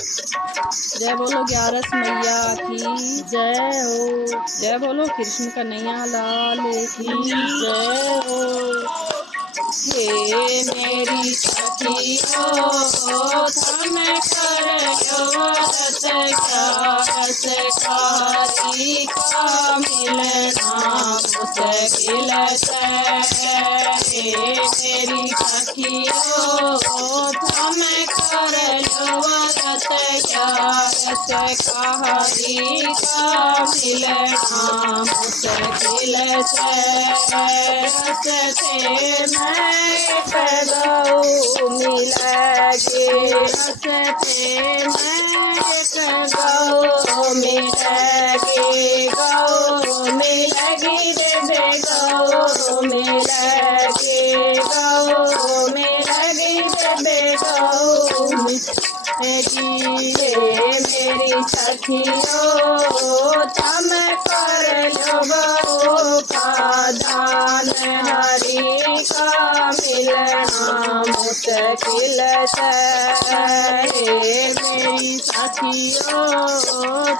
जय बोलो ग्यारस मैया की जय हो। जय बोलो कृष्ण कन्हैया लाल की जय हो। हे मेरी सखियो थम करो व्रत ग्यारस कारी का मिलना मुश्किल से। हे मेरी सखियो थम करो व्रत ग्यारस कारी का मिलना मुश्किल से। मैं गौ मिलगी रसते मैं गौ मिलगी गौ मिलगी रे गौ मिलगी गौ मिलगी रे गौ मेरी सखियो तम कर लो का दान हरि का मिलना मुश्किल से। मेरी सखियो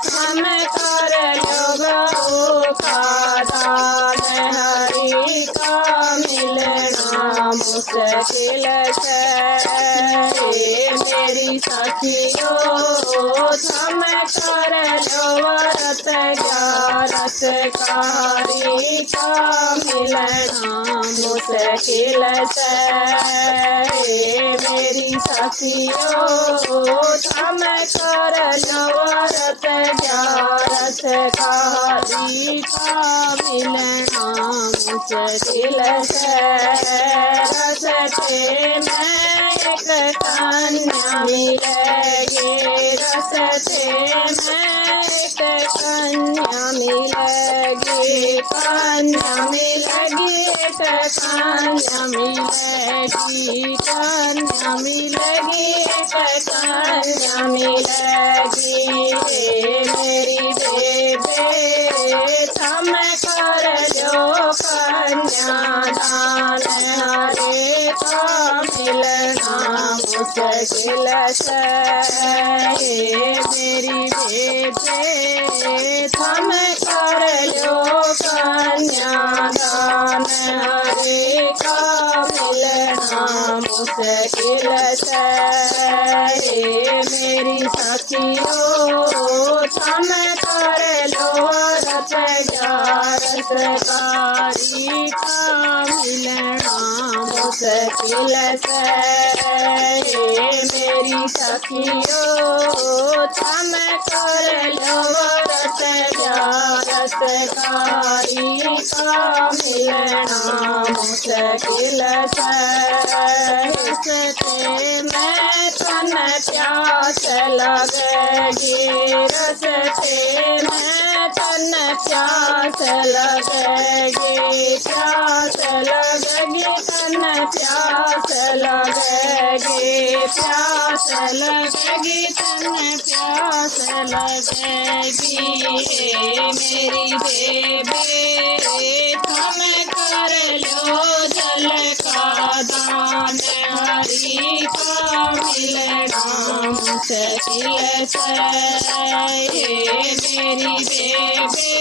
तम कर लो का दान हरि का मिलना मुश्किल से। मेरी सखियो थम कर लो व्रत ग्यारस कारी का मिलना मुश्किल से। मेरी सखियो थम कर लो व्रत ग्यारस कारी का मिलना मुश्किल से। रसते में एक कन्या मिलेगी रसते में एक कन्या मिलेगी कन्या मिलेगी एक कन्या मिलेगी कन्या मिलेगी एक कन्या मिलेगी। मेरी बेबे थम कर लो कन्या दान हरे का मिलना मुश्किल से। मेरी बेबे थम कर लो कन्या दान हरे का मिलना मुश्किल से। मेरी सखियो थम कर लो व्रत ग्यारस कारी का मिलना मुश्किल से। मेरी सखियो थम कर लो व्रत ग्यारस कारी का मिलना मुश्किल से। मैं तन प्यास लगेगी रसते मैं तन प्यास लगेगी प्यास लगेगी तन प्यास लगेगी प्यास लगेगी तन प्यास लगेगी। मेरी बेबे थम कर लो जल का दान हरि का मिलना मुश्किल से। मेरी बेबे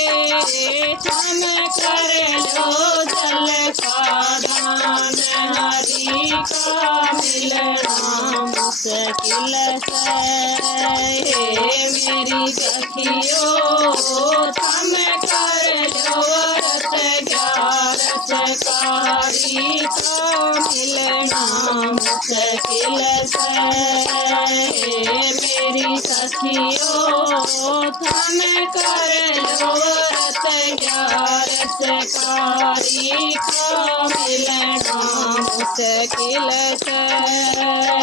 थम कर लो जल का दान हरि का मिलना मुश्किल से। मेरी सखियो थम कर लो व्रत ग्यारस कारी का मिलना मुश्किल से। मेरी सखियो थम कर लो व्रत ग्यारस कारी का मिलना मुश्किल से।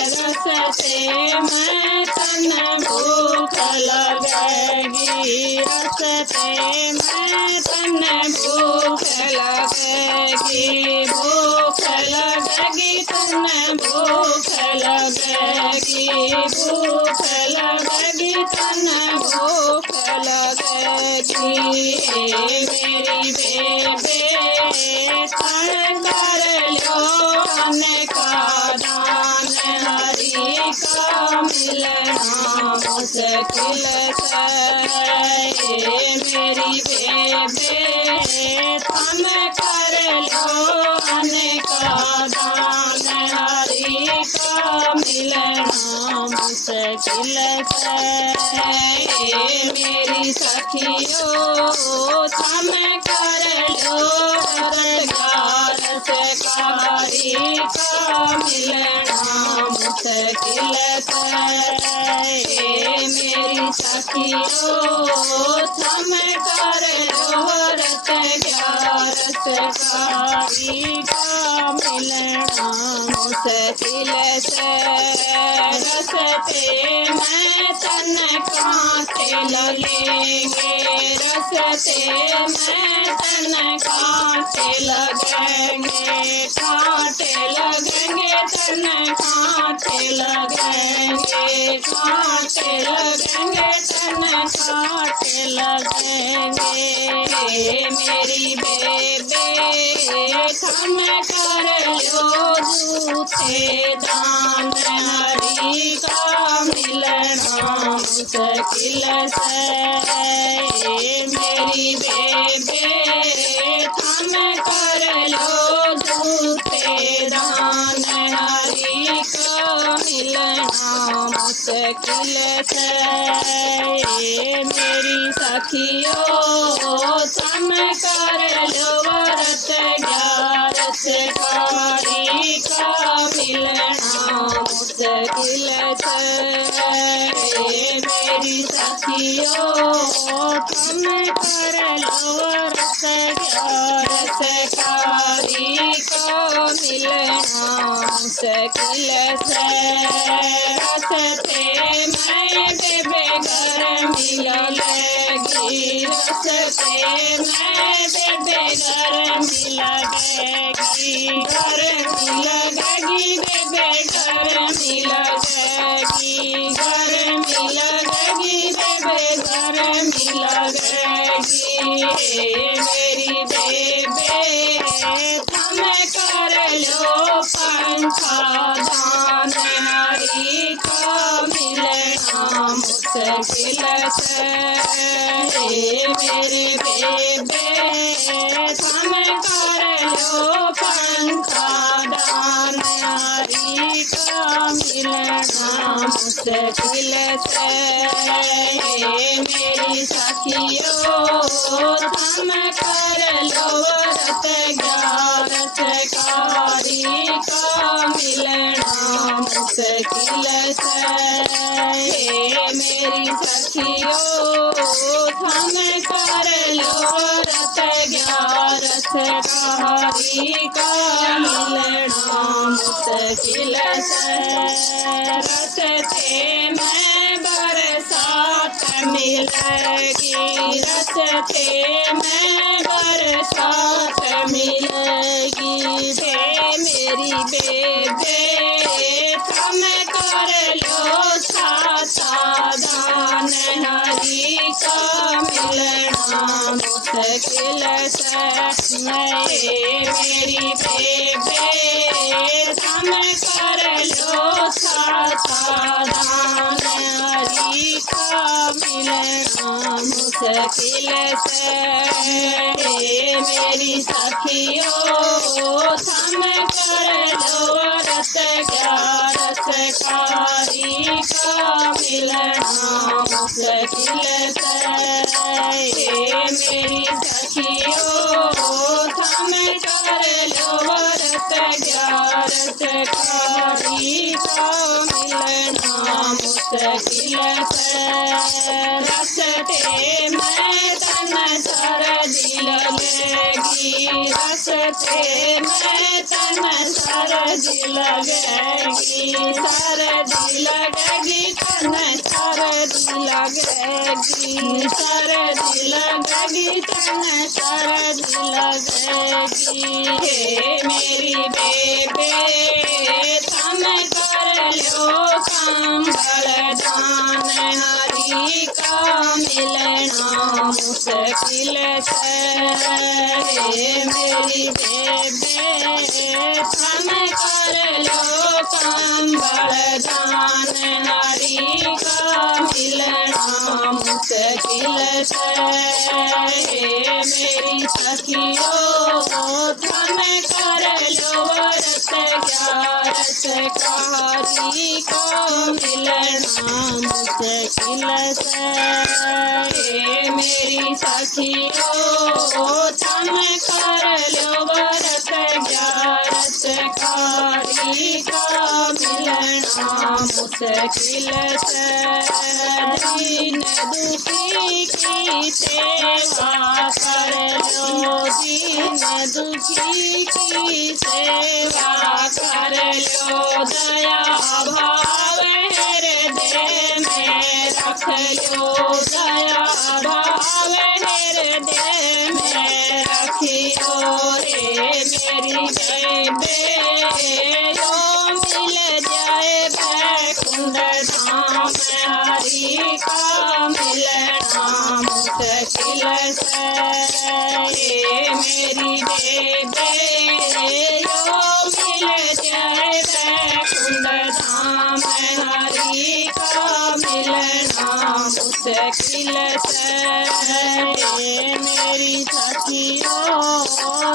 रसते में तन भूख लगेगी रसते में तन भूख लगेगी भूख लगेगी तन भूख लगेगी भूख लगेगी तन भूख लगेगी। मेरी बेबे तन कर लो अन्न का दान हरि का मिलना मुश्किल से मेरी बेबे थम कर लो अनेका दान हरि का मिलना मुश्किल से मेरी सखियों थम कर लो सरकारी का मिलना मुश्किल से मेरी सखियों थम कर लो सरकारी का मिलना मुश्किल से रस्ते में तन कांटे लगेंगे रस्ते में तन कांटे लगेंगे कांटे लगेंगे तन कांटे लगेंगे कांटे लगेंगे तन कांटे लगेंगे मेरी बेबे थम कर लो दूथे दान हरि का मिलना मुश्किल से मेरी बेबे थम कर लो दूथे दान हरि का मिलना मुश्किल से मेरी सखियों थम कर लो व्रत ग्यारस कारी का मिलना मुश्किल से मेरी सखियों थम कर लो व्रत ग्यारस कारी का मिलना मुश्किल से रस्ते में बेबे घर मिलेगी रस्ते में बेबे घर मिलेगी घर मिलेगी बेबे घर मिलेगी घर मिलेगी बेबे घर मिलेगी मेरी बेबे थम कर लो पंखा दान हरि का मिलना मुश्किल से मेरी बेबे थम कर लो पंखा दान हरि का मिलना मुश्किल से मेरी सखियों थम कर लो व्रत ग्यारस कारी का मिलना मुश्किल से मेरी सखियों थम कर लो व्रत ग्यारस कारी का मिलना मुश्किल से रस्ते में बरसात मिलेगी रस्ते में बरसात मिलेगी मेरी बेबे थम कर लो साता दान हरि का मिलना मुश्किल से मेरी बेबे थम कर लो साता दान हरि का मिलना मुश्किल से मेरी सखियों थम कर लो व्रत ग्यारस कारी का मिलना मुश्किल से मेरी सखियों थम कर लो व्रत ग्यारस कारी का मिलना मुश्किल से रस्ते में तन सर्दी लगेगी रस्ते में तन सर्दी लगेगी सर्दी लगेगी तन सर्दी लगेगी सर्दी लगेगी तन सर्दी लगेगी मेरी बेबे थम कर लो कंबल दान हरि का मिलना मुश्किल से मेरी बेबे थम कर लो कंबल दान हरि का मुश्किल से मेरी सखियों थम कर लो व्रत ग्यारस कारी को मिलना मुश्किल से मेरी सखियों थम कर लो व्रत ग्यारस कारी को मिलना मुश्किल से दीन दुखी की सेवा कर लो दीन दुखी की सेवा कर लो दया भाव हृदय में रख लो दया भाव हृदय में रखियो रे मेरी जय बेयो मिल जाए बैकुंठ धाम हरि का मिलना मुश्किल से मेरी बेयो मिल जाए बैकुंठ धाम हरि का मिलना मुश्किल से मेरी सखियों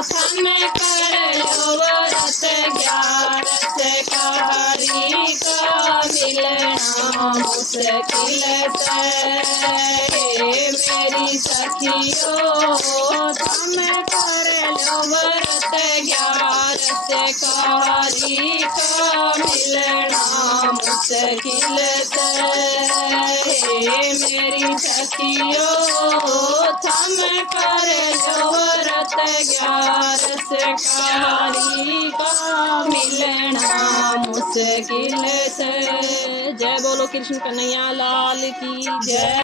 थम कर लो व्रत ग्यारस कारी का मिलना मुश्किल से मेरी सखियों थम कर लो व्रत ग्यारस कारी का मिलना मुश्किल से मेरी सखियों थम कर लो व्रत ग्यारस कारी का मिलना मुश्किल से। जय बोलो कृष्ण कन्हैया लाल की जय।